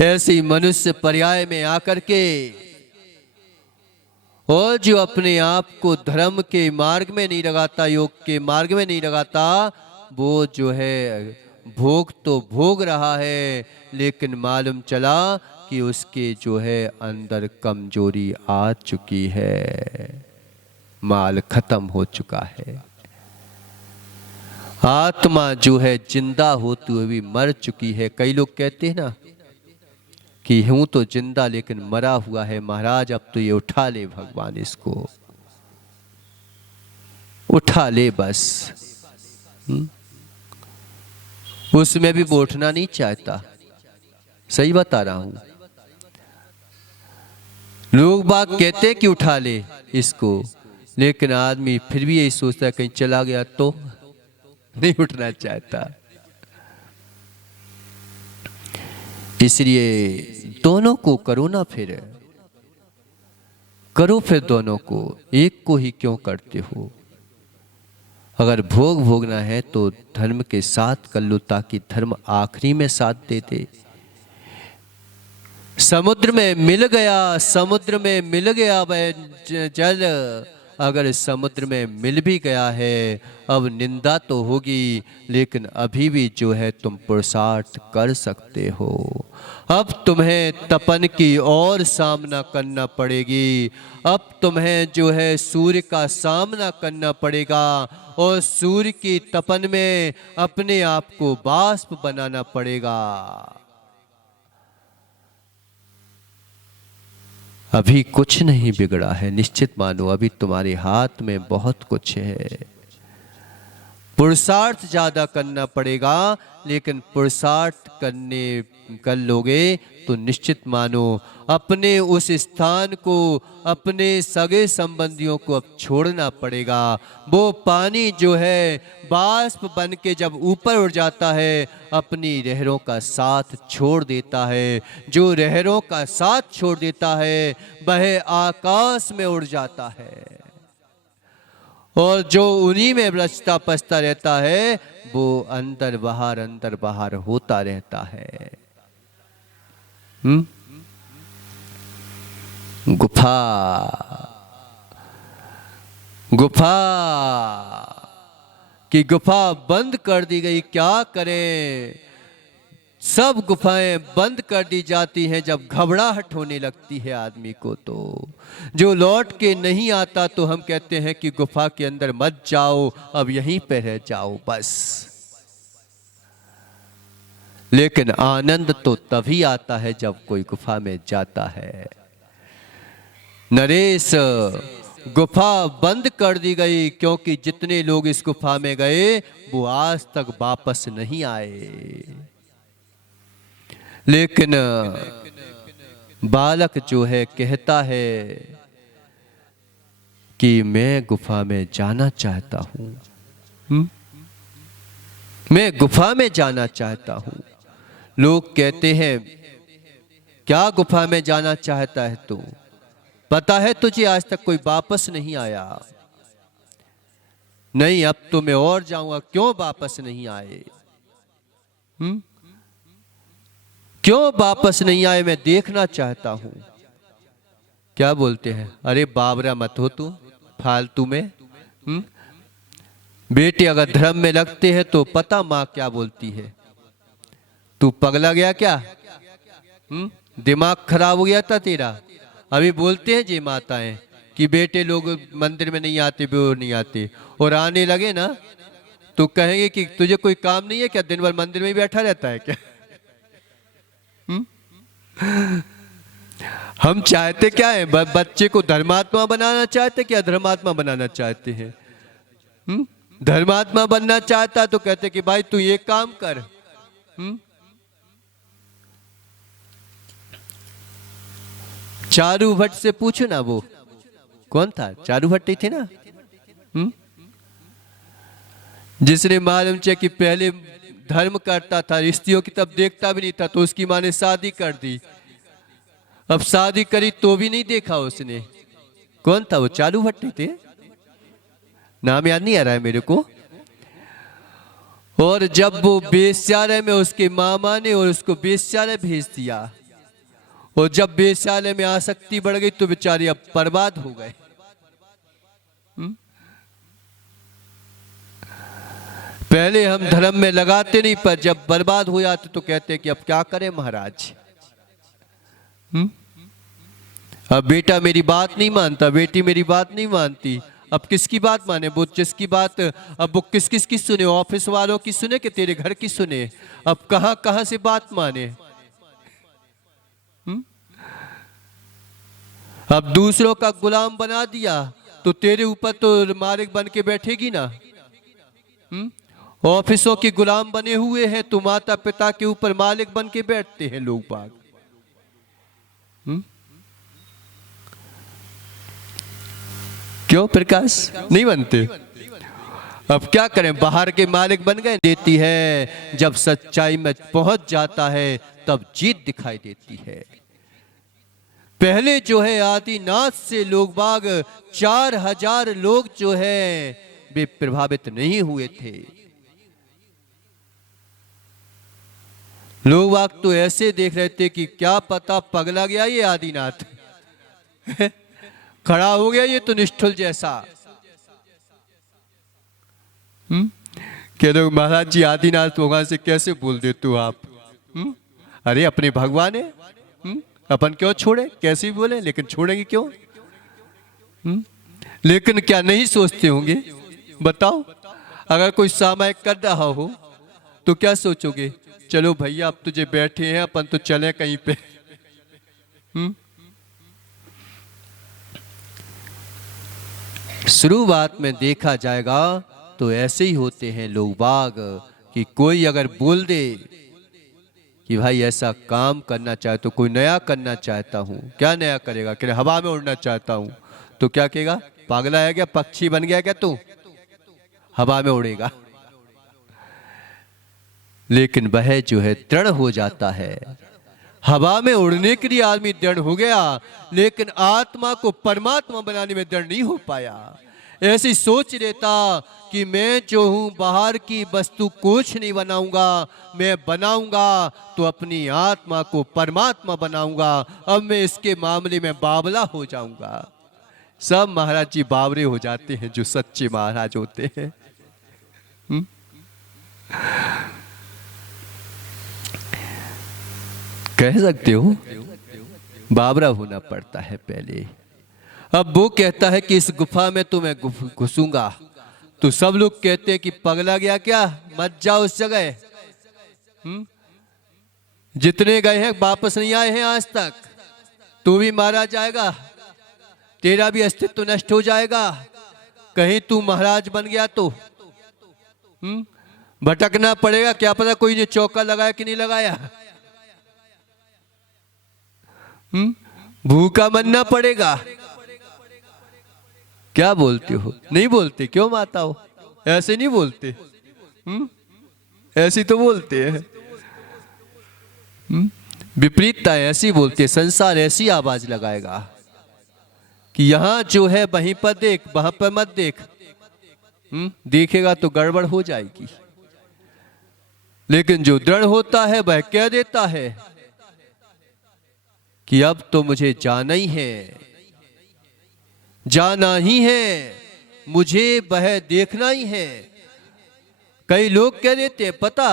ऐसे ही मनुष्य पर्याय में आकर के और जो अपने आप को धर्म के मार्ग में नहीं लगाता, योग के मार्ग में नहीं लगाता, वो जो है भोग तो भोग रहा है, लेकिन मालूम चला कि उसके जो है अंदर कमजोरी आ चुकी है, माल खत्म हो चुका है। आत्मा जो है जिंदा होते हुए भी मर चुकी है। कई लोग कहते हैं ना कि हूं तो जिंदा लेकिन मरा हुआ है। महाराज अब तो ये उठा ले, भगवान इसको उठा ले बस। उसमें भी वो उठना नहीं चाहता। सही बता रहा हूं। लोग बाग कहते हैं कि उठा ले इसको, लेकिन आदमी फिर भी यही सोचता है कहीं चला गया तो नहीं उठना चाहता। इसलिए दोनों को करो ना, फिर करो, फिर दोनों को, एक को ही क्यों करते हो? अगर भोग भोगना है तो धर्म के साथ कर लो, ताकि धर्म आखिरी में साथ दे दे। समुद्र में मिल गया, समुद्र में मिल गया वह जल, अगर समुद्र में मिल भी गया है, अब निंदा तो होगी, लेकिन अभी भी जो है तुम पुरुषार्थ कर सकते हो। अब तुम्हें तपन की और सामना करना पड़ेगी। अब तुम्हें जो है सूर्य का सामना करना पड़ेगा, और सूर्य की तपन में अपने आप को बाष्प बनाना पड़ेगा। अभी कुछ नहीं बिगड़ा है, निश्चित मानो, अभी तुम्हारे हाथ में बहुत कुछ है। पुरुषार्थ ज्यादा करना पड़ेगा, लेकिन पुरुषार्थ कर लोगे तो निश्चित मानो अपने उस स्थान को, अपने सगे संबंधियों को अब छोड़ना पड़ेगा। वो पानी जो है बाष्प बन के जब ऊपर उड़ जाता है, अपनी लहरों का साथ छोड़ देता है। जो लहरों का साथ छोड़ देता है वह आकाश में उड़ जाता है, और जो उन्हीं में रचता पचता रहता है वो अंदर बाहर होता रहता है। गुफा गुफा की गुफा बंद कर दी गई, क्या करें। सब गुफाएं बंद कर दी जाती हैं जब घबराहट होने लगती है आदमी को। तो जो लौट के नहीं आता तो हम कहते हैं कि गुफा के अंदर मत जाओ, अब यहीं पे रह जाओ बस। लेकिन आनंद तो तभी आता है जब कोई गुफा में जाता है। नरेश, गुफा बंद कर दी गई क्योंकि जितने लोग इस गुफा में गए वो आज तक वापस नहीं आए। लेकिन बालक जो है कहता है कि मैं गुफा में जाना चाहता हूं, मैं गुफा में जाना चाहता हूं। लोग कहते हैं क्या गुफा में जाना चाहता है तू? पता है तुझे आज तक कोई वापस नहीं आया। नहीं, अब तो मैं और जाऊंगा। क्यों वापस नहीं आए? क्यों वापस नहीं आए? मैं देखना चाहता हूं। क्या बोलते हैं? अरे बाबरा मत हो तू फालतू में। बेटे अगर धर्म में लगते हैं तो पता माँ क्या बोलती है। तू पगला गया क्या? दिमाग खराब हो गया था तेरा? अभी बोलते हैं जी माताएं कि बेटे लोग मंदिर में नहीं आते, वो नहीं आते, और आने लगे ना तो कहेंगे कि तुझे कोई काम नहीं है क्या? दिन भर मंदिर में ही बैठा रहता है क्या? हम चाहते क्या है? बच्चे को धर्मात्मा बनाना चाहते क्या अधर्मात्मा बनाना चाहते हैं? धर्मात्मा बनना चाहता तो कहते कि भाई तू ये काम कर। चारू भट्ट से पूछो ना, वो कौन था? चारू भट्ट ही थे ना, जिसने मालूम चाहिए कि पहले धर्म करता था, स्त्रियों की तब देखता भी नहीं था, तो उसकी माँ ने शादी कर दी। अब शादी करी तो भी नहीं देखा उसने। कौन था वो? चारू भट्ट थे, नाम याद नहीं आ रहा है मेरे को। और जब वो वेश्यालय में, उसके मामा ने और उसको वेश्यालय भेज दिया, और जब वेश्यालय में आसक्ति बढ़ गई तो बेचारे अब बर्बाद हो गए। पहले हम धर्म में लगाते नहीं, पर जब बर्बाद हो जाते तो कहते कि अब क्या करें महाराज। अब बेटा मेरी बात नहीं मानता, बेटी मेरी बात नहीं मानती, अब किसकी बात माने? वो जिसकी बात, अब वो किस किस की सुने? ऑफिस वालों की सुने कि तेरे घर की सुने? अब कहां कहां से बात माने? अब दूसरों का गुलाम बना दिया तो तेरे ऊपर तो मालिक बन के बैठेगी ना। ऑफिसों के गुलाम बने हुए हैं तो माता पिता के ऊपर मालिक बन के बैठते हैं लोग बाग। क्यों प्रकाश? नहीं बनते? अब क्या करें, बाहर के मालिक बन गए। देती है जब सच्चाई में पहुंच जाता है तब जीत दिखाई देती है। पहले जो है आदिनाथ से लोग बाग 4000 लोग जो है वे प्रभावित नहीं हुए थे। लोग बाग तो ऐसे देख रहे थे कि क्या पता पगला गया ये आदिनाथ खड़ा हो गया ये तो निष्ठुर जैसा। कह रहे महाराज जी आदिनाथ भगवान से कैसे बोल देते हो आप? अरे अपने भगवान है, अपन क्यों छोड़े? कैसे भी बोले, लेकिन छोड़ेंगे क्यों? लेकिन क्या नहीं सोचते होंगे? बताओ, अगर कोई सामायिक कर रहा हो तो क्या सोचोगे? चलो भैया अब तुझे बैठे हैं, अपन तो चले कहीं पे। शुरुआत में देखा जाएगा तो ऐसे ही होते हैं लोग बाग कि कोई अगर बोल दे कि भाई ऐसा काम करना चाहे तो कोई नया करना चाहता हूँ, क्या नया करेगा, कि हवा में उड़ना चाहता हूँ, तो क्या कहेगा, पागला है क्या, पक्षी बन गया क्या तू, हवा में उड़ेगा। लेकिन वह जो है दृढ़ हो जाता है। हवा में उड़ने के लिए आदमी दृढ़ हो गया, लेकिन आत्मा को परमात्मा बनाने में दृढ़ नहीं हो पाया। ऐसी सोच लेता कि मैं जो हूं बाहर की वस्तु कुछ नहीं बनाऊंगा, मैं बनाऊंगा तो अपनी आत्मा को परमात्मा बनाऊंगा। अब मैं इसके मामले में बावला हो जाऊंगा। सब महाराज जी बावरे हो जाते हैं जो सच्चे महाराज होते हैं। कह सकते हो बावरा होना पड़ता है पहले। अब वो कहता है कि इस गुफा में तो मैं घुसूंगा, तो सब लोग कहते हैं कि पगला गया क्या, मत जाओ उस जगह। जितने गए हैं वापस नहीं आए हैं आज तक, तू भी मारा जाएगा, तेरा भी अस्तित्व नष्ट हो जाएगा। कहीं तू महाराज बन गया तो भटकना पड़ेगा, क्या पता कोई ने चौका लगाया कि नहीं लगाया। भूखा मरना पड़ेगा। क्या बोलते हो, नहीं बोलते क्यों माता हो, ऐसे नहीं बोलते, ऐसी तो बोलते हैं। विपरीतता ऐसी बोलती है, संसार ऐसी आवाज लगाएगा कि यहां जो है वहीं पर देख, वहां पर मत देख। देखेगा तो गड़बड़ हो जाएगी। लेकिन जो दृढ़ होता है वह कह देता है कि अब तो मुझे जाना ही है, जाना ही है, मुझे वह देखना ही है। कई लोग कह देते हैं, पता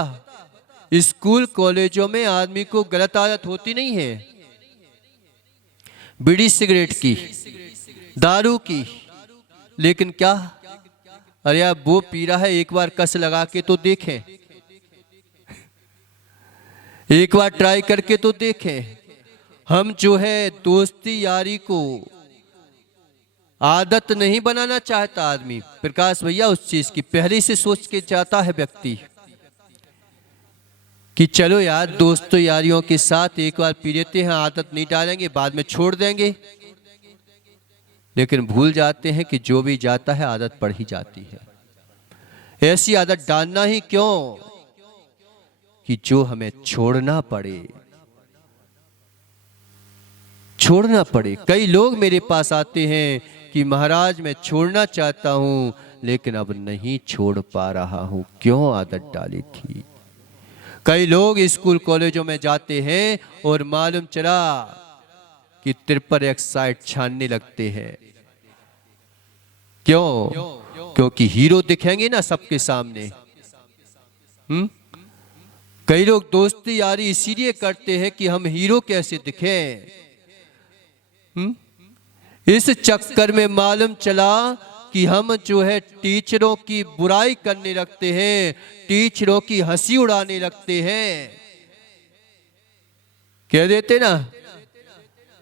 स्कूल कॉलेजों में आदमी को गलत आदत होती नहीं है, बीड़ी सिगरेट की, दारू की, लेकिन क्या, अरे आप वो पी रहा है, एक बार कस लगा के तो देखें, एक बार ट्राई करके तो देखें। हम जो है दोस्ती यारी को आदत नहीं बनाना चाहता आदमी, प्रकाश भैया उस चीज की पहले से सोच के चाहता है व्यक्ति कि चलो यार दोस्तों यारियों के साथ एक बार पी लेते हैं, आदत नहीं डालेंगे, बाद में छोड़ देंगे। लेकिन भूल जाते हैं कि जो भी जाता है आदत पड़ ही जाती है। ऐसी आदत डालना ही क्यों कि जो हमें छोड़ना पड़े, छोड़ना पड़े। कई लोग मेरे पास आते हैं कि महाराज मैं छोड़ना चाहता हूं लेकिन अब नहीं छोड़ पा रहा हूं, क्यों आदत डाली थी। कई लोग स्कूल कॉलेजों में जाते हैं और मालूम चला कि 53 एक्साइड छानने लगते हैं। क्यों? क्योंकि हीरो दिखेंगे ना सबके सामने। कई लोग दोस्ती यारी इसीलिए करते हैं कि हम हीरो कैसे दिखें। इस चक्कर में मालूम चला कि हम जो है टीचरों की बुराई करने लगते हैं, टीचरों की हंसी उड़ाने लगते हैं। कह देते ना,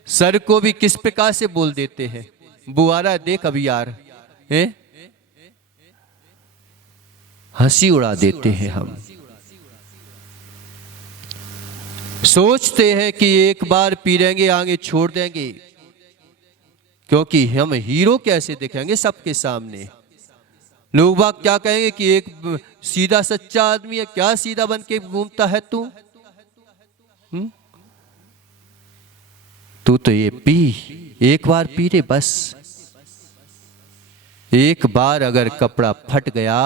सर को भी किस प्रकार से बोल देते हैं, बुआरा देख अभी यार, हंसी उड़ा देते हैं। हम सोचते हैं कि एक बार पी लेंगे आगे छोड़ देंगे, क्योंकि हम हीरो कैसे दिखेंगे सबके सामने। लोग बाग क्या कहेंगे कि एक सीधा सच्चा आदमी है, क्या सीधा बन के घूमता है तू, तू तो ये पी, एक बार पी ले बस। एक बार अगर कपड़ा फट गया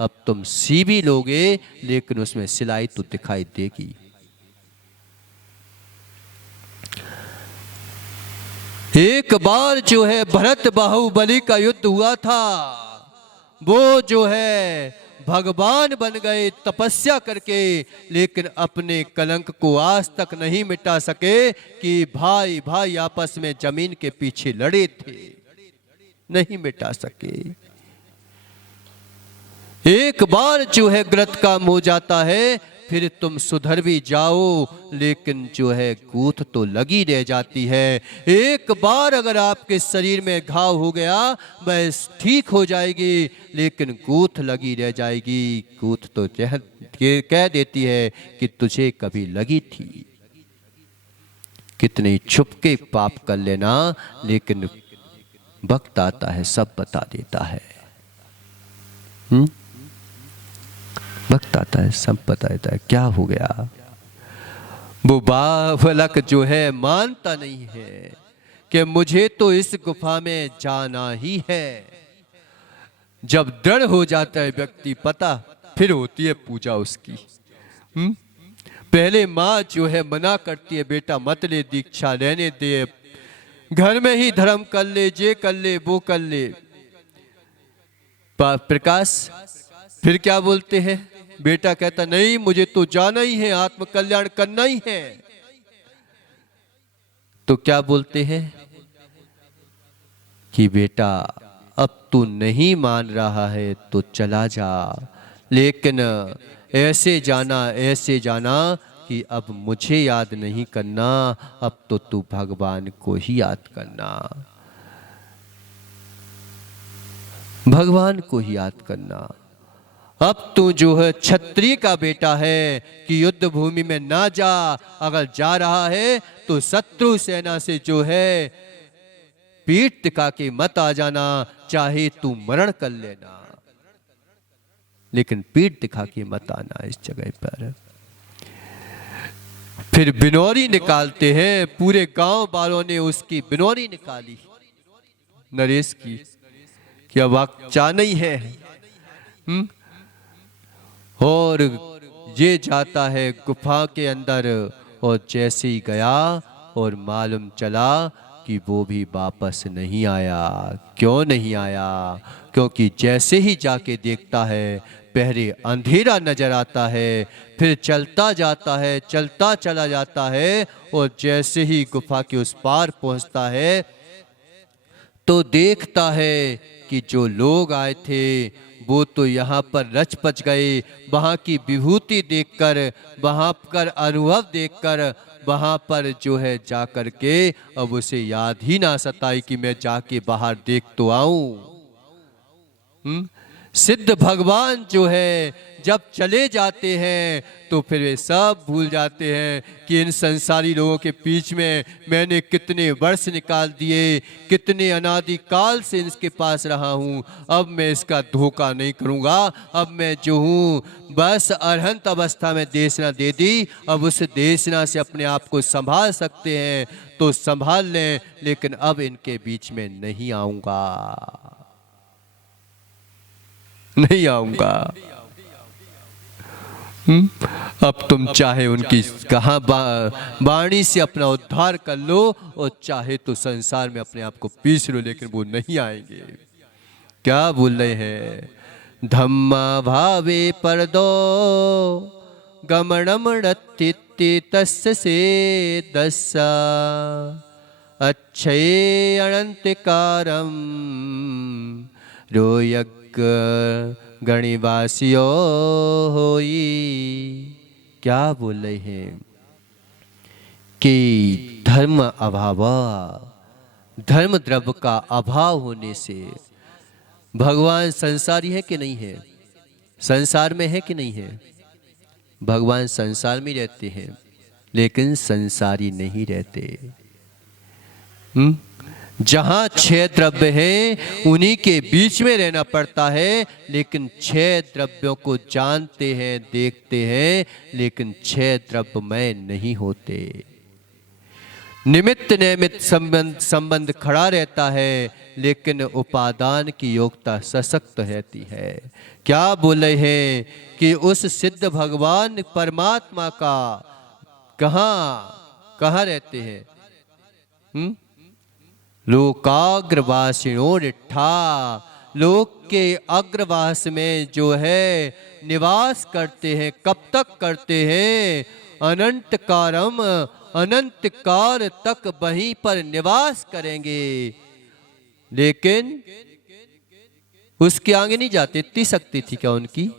अब तुम सी भी लोगे लेकिन उसमें सिलाई तो दिखाई देगी। एक बार जो है भरत बाहुबली का युद्ध हुआ था, वो जो है भगवान बन गए तपस्या करके, लेकिन अपने कलंक को आज तक नहीं मिटा सके कि भाई भाई आपस में जमीन के पीछे लड़े थे, नहीं मिटा सके। एक बार जो है गलत काम हो जाता है फिर तुम सुधर भी जाओ, लेकिन जो है गूथ तो लगी रह जाती है। एक बार अगर आपके शरीर में घाव हो गया बस ठीक हो जाएगी, लेकिन गूथ लगी रह जाएगी। गूथ तो कह देती है कि तुझे कभी लगी थी। कितने छुपके पाप कर लेना, लेकिन वक्त आता है सब बता देता है। वक्त आता है सब बता देता है क्या हो गया। वो बालक जो है मानता नहीं है कि मुझे तो इस गुफा में जाना ही है। जब दृढ़ हो जाता है व्यक्ति, पता फिर होती है पूजा उसकी। पहले माँ जो है मना करती है, बेटा मत ले दीक्षा, रहने दे, घर में ही धर्म कर ले, ये कर ले वो कर ले। प्रकाश फिर क्या बोलते हैं, बेटा कहता नहीं मुझे तो जाना ही है, आत्म कल्याण करना ही है। तो क्या बोलते हैं कि बेटा अब तू नहीं मान रहा है तो चला जा, लेकिन ऐसे जाना कि अब मुझे याद नहीं करना, अब तो तू भगवान को ही याद करना, भगवान को ही याद करना। अब तू जो है क्षत्रिय का बेटा है कि युद्ध भूमि में ना जा, अगर जा रहा है तो शत्रु सेना से जो है पीठ दिखा के मत आ जाना, चाहे तू मरण कर लेना, लेकिन पीठ दिखा के मत आना इस जगह पर। फिर बिनौरी निकालते हैं, पूरे गांव वालों ने उसकी बिनौरी निकाली नरेश की, कि अब चा नहीं है। और ये जाता है गुफा के अंदर, और जैसे ही गया और मालूम चला कि वो भी वापस नहीं आया। क्यों नहीं आया? क्योंकि जैसे ही जाके देखता है पहले अंधेरा नजर आता है, फिर चलता जाता है, चलता चला जाता है, और जैसे ही गुफा के उस पार पहुंचता है तो देखता है कि जो लोग आए थे वो तो यहाँ पर रच पच गए। वहाँ की विभूति देखकर, वहाँ पर अनुभव देखकर, वहाँ पर जो है जाकर के अब उसे याद ही ना सताई कि मैं जाके बाहर देख तो आऊं। सिद्ध भगवान जो है जब चले जाते हैं तो फिर वे सब भूल जाते हैं कि इन संसारी लोगों के बीच में मैंने कितने वर्ष निकाल दिए, कितने अनादि काल से इसके पास रहा हूँ। अब मैं इसका धोखा नहीं करूँगा। अब मैं जो हूँ बस अरहंत अवस्था में देशना दे दी, अब उस देशना से अपने आप को संभाल सकते हैं तो संभाल लें, लेकिन अब इनके बीच में नहीं आऊँगा, नहीं आऊंगा। अब तुम चाहे उनकी कहां वाणी से अपना उद्धार कर लो और चाहे तो संसार में अपने आप को पीस लो, लेकिन वो नहीं आएंगे। क्या बोल रहे हैं? धम्मा भावे परदो गमनम रत्तिति तस्य से दस्सा अच्छे अनंतकारम रोयक गणिवासियो होई। क्या बोल रहे हैं कि धर्म अभाव, धर्म द्रव्य का अभाव होने से भगवान संसारी है कि नहीं है? संसार में है कि नहीं है? भगवान संसार में रहते हैं लेकिन संसारी नहीं रहते। जहां छह द्रव्य हैं उन्हीं के बीच में रहना पड़ता है, लेकिन छह द्रव्यों को जानते हैं, देखते हैं, लेकिन छह द्रव्यमय नहीं होते। निमित्त निमित्त संबंध खड़ा रहता है, लेकिन उपादान की योग्यता सशक्त रहती है। क्या बोले हैं कि उस सिद्ध भगवान परमात्मा का कहाँ रहते हैं? लोकाग्रवासिनो निष्ठा, लोक के अग्रवास में जो है निवास करते हैं। कब तक करते हैं? अनंत कारम, अनंत काल तक वहीं पर निवास करेंगे, लेकिन उसके आगे नहीं जाते। इतनी शक्ति थी क्या उनकी?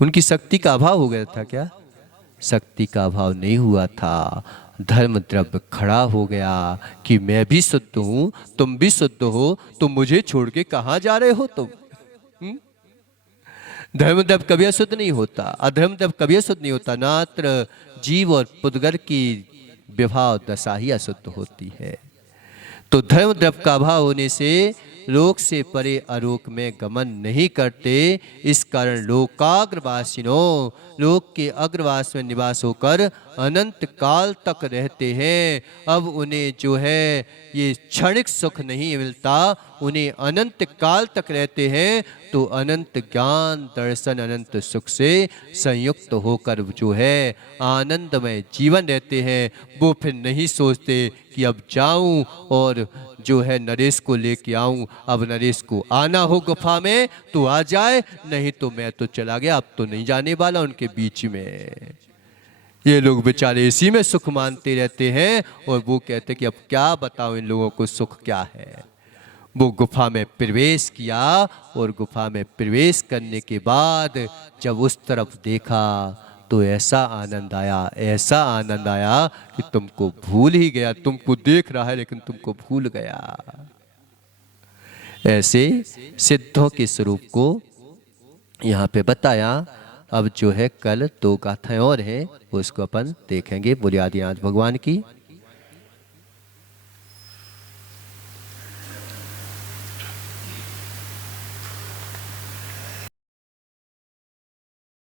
उनकी शक्ति का अभाव हो गया था क्या? शक्ति का अभाव नहीं हुआ था। धर्म द्रव्य खड़ा हो गया कि मैं भी शुद्ध हूं, तुम भी शुद्ध हो, तुम मुझे छोड़ के कहां जा रहे हो तुम? धर्मद्रव्य कभी अशुद्ध नहीं होता, अधर्मद्रव्य कभी अशुद्ध नहीं होता। मात्र जीव और पुद्गर की विभाव दशा ही अशुद्ध होती है। तो धर्म द्रव्य का अभाव होने से लोक से परे अलोक में गमन नहीं करते। इस कारण लोकाग्रवासिनों, लोक के अग्रवास में निवास होकर अनंत काल तक रहते हैं। अब उन्हें जो है ये क्षणिक सुख नहीं मिलता, उन्हें अनंत काल तक रहते हैं। तो अनंत ज्ञान दर्शन अनंत सुख से संयुक्त होकर जो है आनंदमय जीवन रहते हैं। वो फिर नहीं सोचते कि अब जाऊं और जो है नरेश को लेके आऊं। अब नरेश को आना हो गुफा में तो आ जाए, नहीं तो मैं तो चला गया, अब तो नहीं जाने वाला उनके बीच में। ये लोग बेचारे इसी में सुख मानते रहते हैं और वो कहते हैं कि अब क्या बताऊं इन लोगों को सुख क्या है। वो गुफा में प्रवेश किया और गुफा में प्रवेश करने के बाद जब उस तरफ देखा तो ऐसा आनंद आया, ऐसा आनंद आया कि तुमको भूल ही गया। तुमको देख रहा है लेकिन तुमको भूल गया। ऐसे सिद्धों के स्वरूप को यहाँ पे बताया। अब जो है कल 2 गाथाएं और है, उसको अपन देखेंगे। बोलिए आदिनाथ भगवान की।